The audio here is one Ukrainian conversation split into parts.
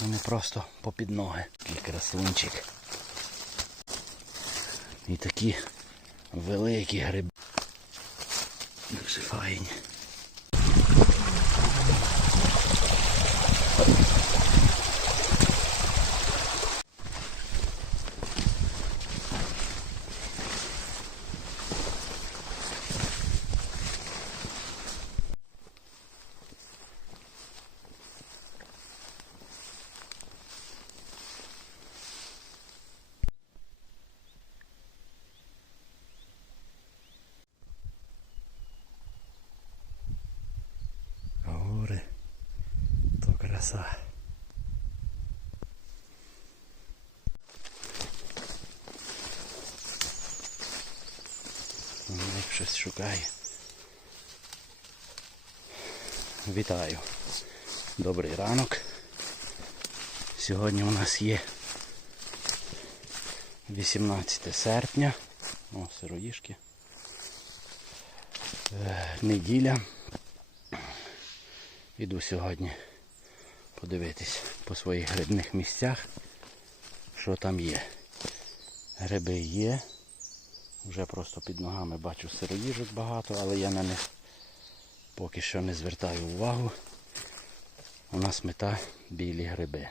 Вони просто попід ноги. Такий красунчик. І такі великі гриби. Дуже файні. Гори. То краса. Як щось шукає. Вітаю. Добрий ранок. Сьогодні у нас є 18 серпня. О, сироїшки. Е, неділя. Іду сьогодні подивитись по своїх грибних місцях, що там є. Гриби є. Вже просто під ногами бачу сироїжок багато, але я на них поки що не звертаю увагу. У нас мета білі гриби.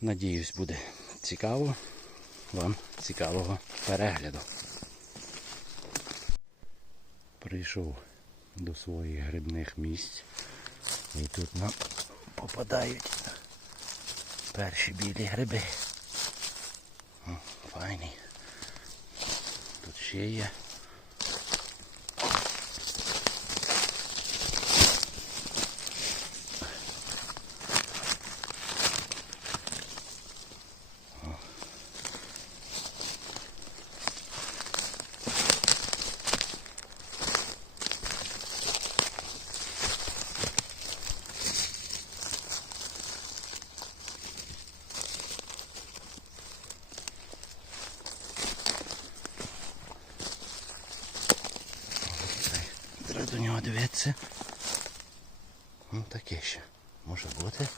Надіюсь, буде цікаво. Вам цікавого перегляду. Прийшов до своїх грибних місць. І тут нам попадають перші білі гриби. О, файний. Тут ще є. Цей, Треба до нього дивитися. Ну таке ще. Може бути.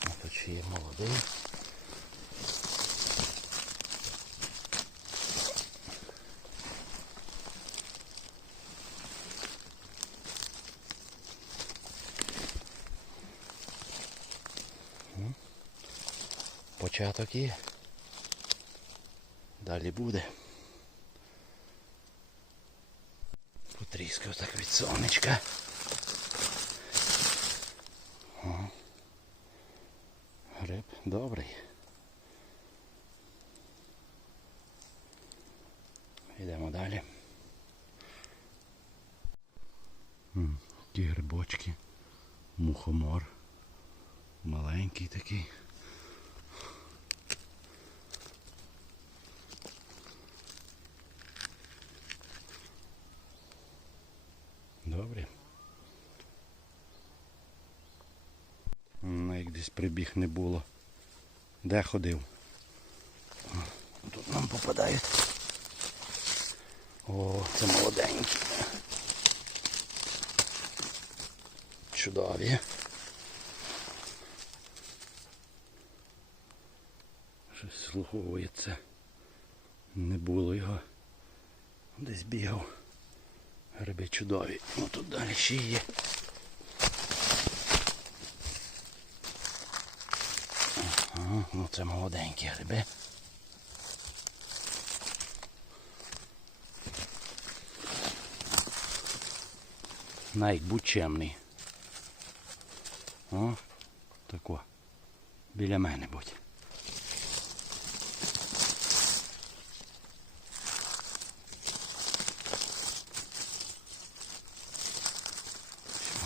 А тут ще є молодий. Початок є. Далі буде. Потріскав так від сонечка. О. Гриб добрий. Йдемо далі. Ті грибочки. Мухомор. Маленький такий. Добре. Ну, як десь прибіг не було. Де ходив? Тут нам попадають. О, це молоденькі. Чудові. Щось слуховується. Не було його. Десь бігав. Гриби чудові. Ну тут далі ще є. Ну це молоденькі гриби. Навіть будь чемний. О, тако. Біля мене будь.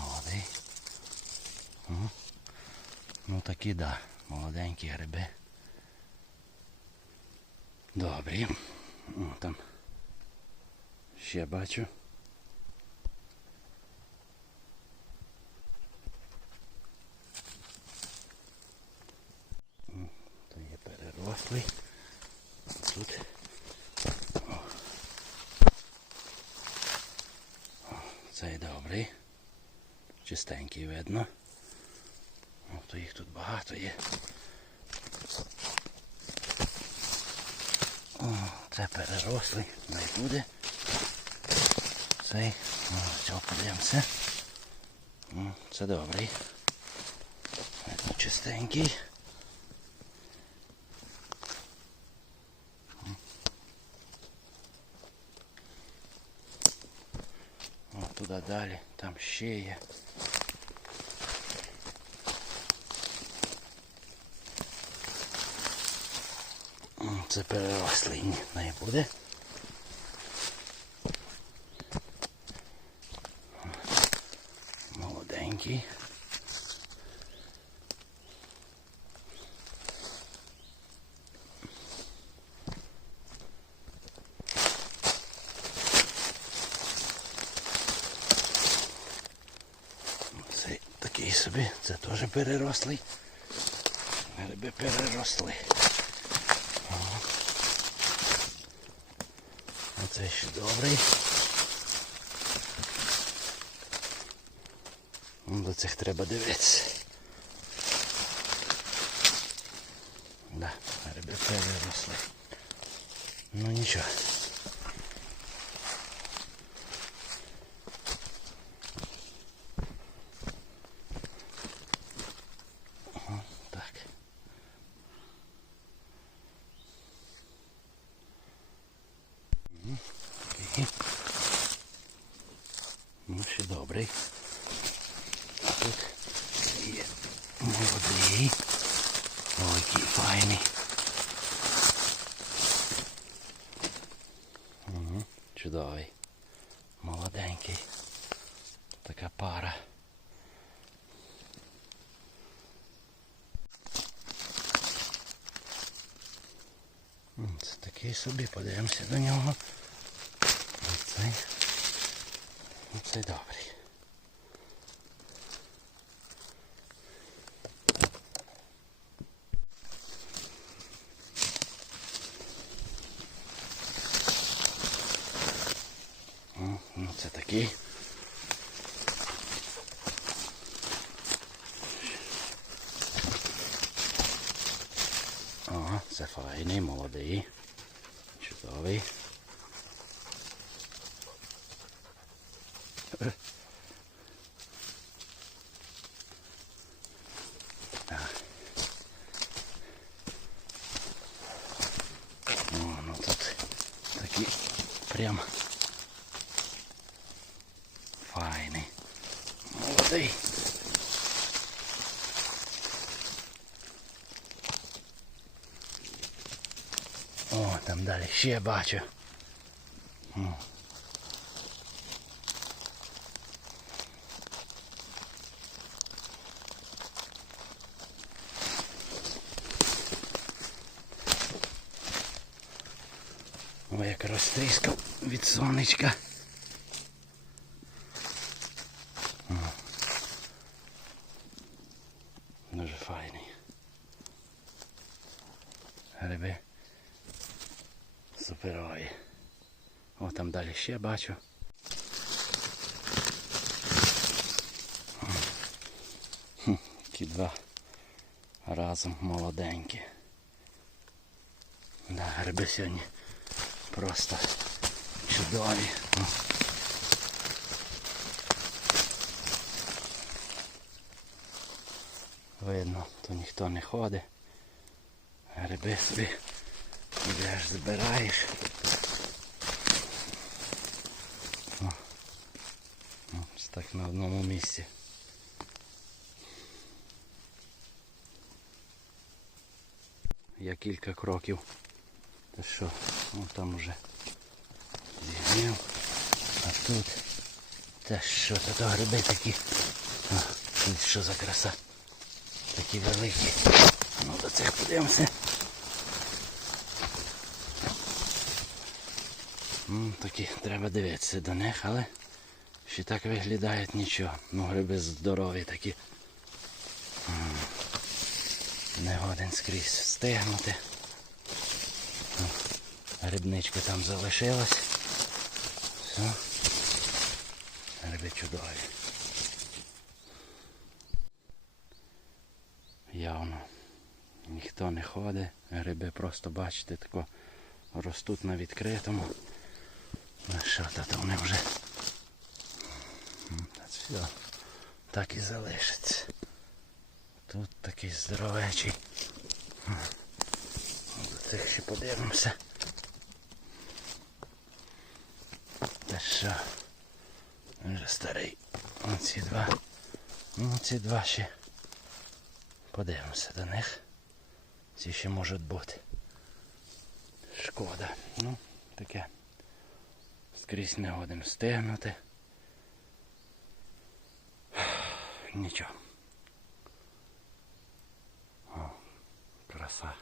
Молодий. О. Ну такі да, молоденькі гриби. Добрі. О, там ще бачу. То є перерослий. Тут. О. О, цей добрий. Чистенький видно. то їх тут багато є. О, це перерослий, не буде. Цей, о, цього подивимося. О, Це добрий. Видно, чистенький. О, туди далі, там ще є. Це перерослий, не буде. Молоденький. Це собі, це теж перерослий. Гриби переросли. Ага. Оце ще добрий. Ну, До цих треба дивитися. Да, гриби переросли. Ну нічого. Ага, так. Мгм, окей. Ну, ще добрий. А тут є молодий. Ой, який файний. Угу, чудовий. Молоденький. Така пара. Це такий собі, подивимося до нього. Оцей. Оцей добрий. О, Ну, це такий. Ага, це файний, молодий, чудовий. Так. О, ну тут такий прям файний. Молодий. О, там далі ще бачу. Ой, як розтріскав від сонечка. О. Дуже файний. Гриби. Суперові. О, там далі ще бачу. Ті два разом молоденькі. Да, гриби сьогодні просто чудові. Видно, то ніхто не ходить. Гриби собі йдеш, збираєш. О. О, ось так на одному місці. Я кілька кроків. Та що, ну там уже зігнів. А тут те що, та то гриби такі. Тут що за краса. Такі великі. Ну до цих подивимося. Такі треба дивитися до них, але ще так виглядають нічого. Ну гриби здорові такі. Не годен скрізь встигнути. О, Грибничка там залишилась. Все. Гриби чудові. явно ніхто не ходить. Гриби просто, бачите, тако ростуть на відкритому. Ну що то вони вже. Все. Так і залишиться. Тут такий здоровечий. До цих ще подивимося. Та що? Вже старий. Оці два. Ну, ці два ще. Подивимося до них. Ці ще можуть бути. Шкода. Ну, таке. Скрізь не годен Нічого. О, краса.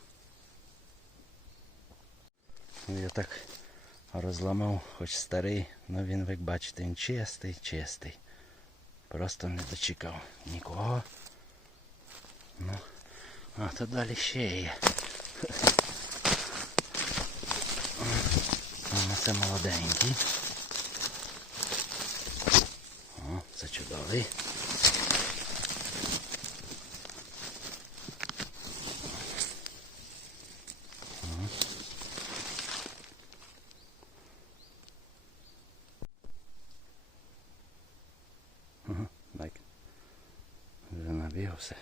Ну, Я так розламав, хоч старий, але він, як бачите, він чистий, чистий. Просто не дочекав нікого. Ну, а то далі ще є. Ну, це молоденький. О, це чудовий. Ага, так. Вже набігався.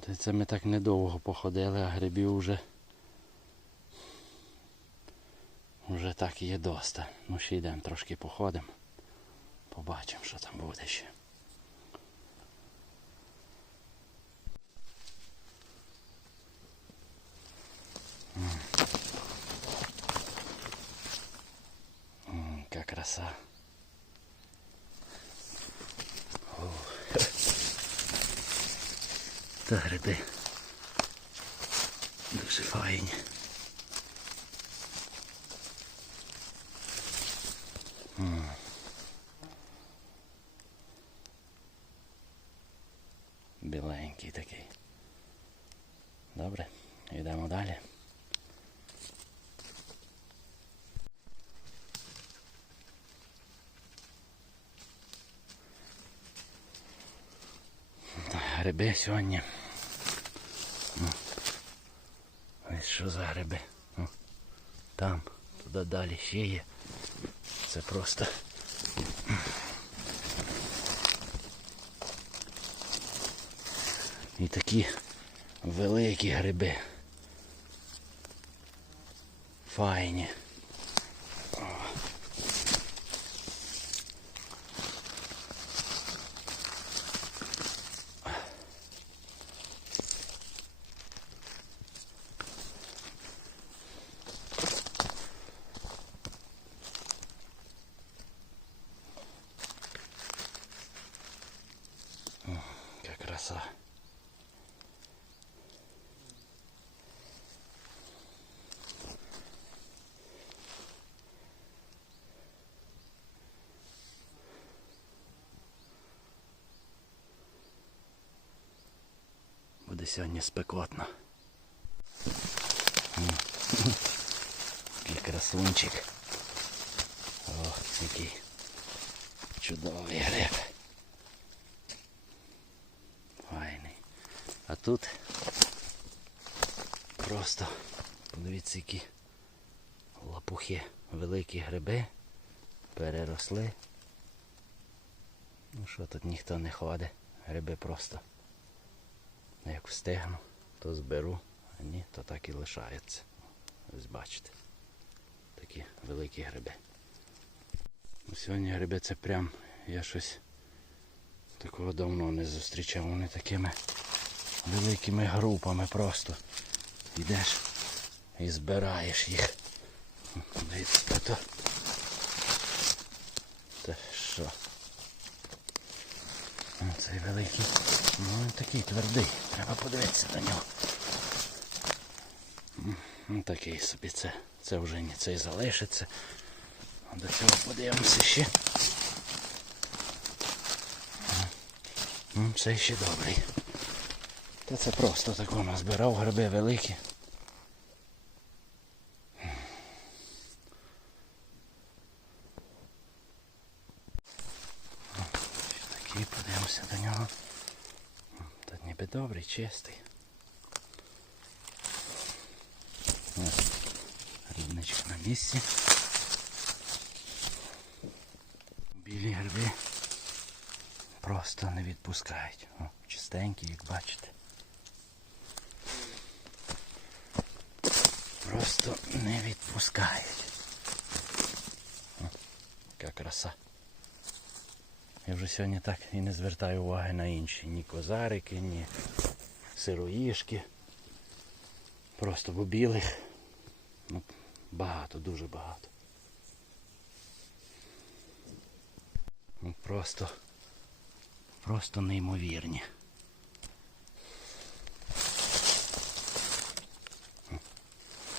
Та Це ми так недовго походили, а грибів вже вже так є доста. Ну ще йдемо трошки походимо. Побачимо, що там буде ще. М. М, Яка краса. Та гриби. Дуже файні. М. Біленький такий. Добре, йдемо далі. Гриби сьогодні. Ну, Ось що за гриби. Ну, Там, туди далі ще є. Це просто. І такі великі гриби. Файні. Яка краса. Буде сьогодні спекотно. М. Який красунчик. О, який чудовий гриб. Файний. А тут просто подивіться, які лапухи, великі гриби переросли. Ну що тут ніхто не ходить, гриби просто. Як встигну, то зберу, а ні, то так і лишається. Ось бачите. Такі великі гриби. Ну, Сьогодні гриби це прям я щось Такого давно не зустрічав. Вони такими великими групами просто. Йдеш і збираєш їх. Дивіться, то. Що? Цей великий. Ну такий твердий. Треба подивитися на нього. Ну такий собі це. Це вже не цей залишиться. До цього подивимося ще. Все ще добрий. Та це просто так воно збирав гриби великі. добрий, чистий. Ось рибничка на місці. Білі гриби просто не відпускають. О, чистенькі, як бачите. Просто не відпускають. О, яка краса. Я вже сьогодні так і не звертаю уваги на інші. Ні козарики, ні сироїшки. Просто бо білих. Ну, багато, дуже багато. Ну, просто, просто неймовірні.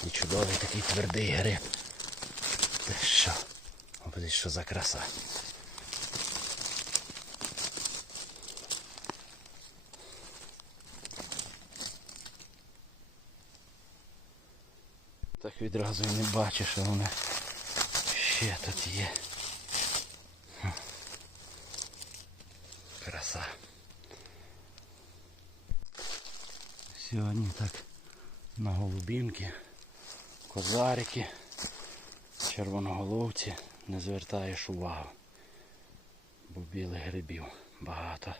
І чудовий такий твердий гриб. Те що? О, подивись, що за краса. Так відразу і не бачу, що вони ще тут є. Краса. Сьогодні так на голубінки, козарики, червоноголовці не звертаєш увагу. Бо білих грибів багато.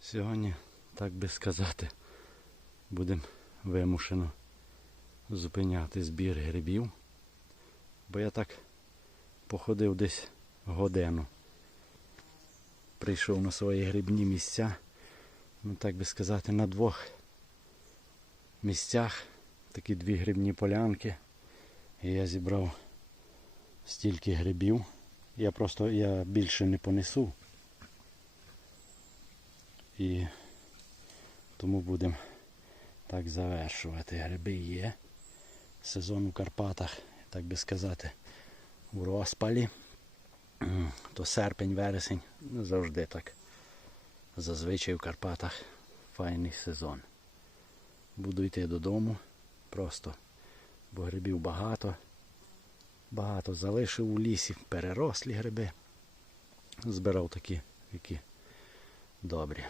Сьогодні, так би сказати, будемо вимушено зупиняти збір грибів. Бо я так походив десь годину. Прийшов на свої грибні місця. Ну так би сказати, на двох місцях такі дві грибні полянки. І я зібрав стільки грибів. Я просто я більше не понесу. І тому будемо так завершувати. Гриби є. Сезон у Карпатах, так би сказати, у розпалі. То серпень, вересень, ну, завжди так. Зазвичай в Карпатах файний сезон. Буду йти додому просто, бо грибів багато. Багато залишив у лісі, перерослі гриби. Збирав такі, які добрі.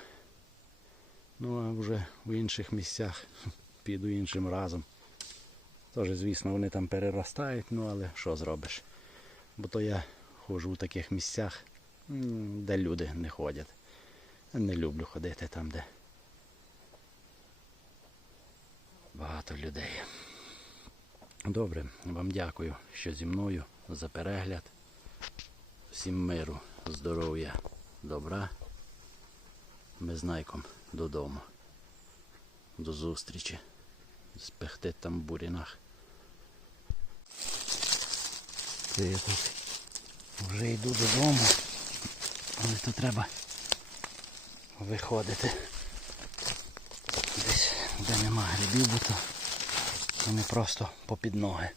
Ну а вже в інших місцях піду іншим разом. Тож, звісно, вони там переростають, ну але що зробиш? Бо то я ходжу в таких місцях, де люди не ходять. Не люблю ходити там, де багато людей. Добре, вам дякую, що зі мною за перегляд. Всім миру, здоров'я, добра. Ми з Найком додому. До зустрічі. Спехти там в бурінах. Це я тут вже йду додому. Але то треба виходити. Десь де нема грибів, бо то вони просто попід ноги.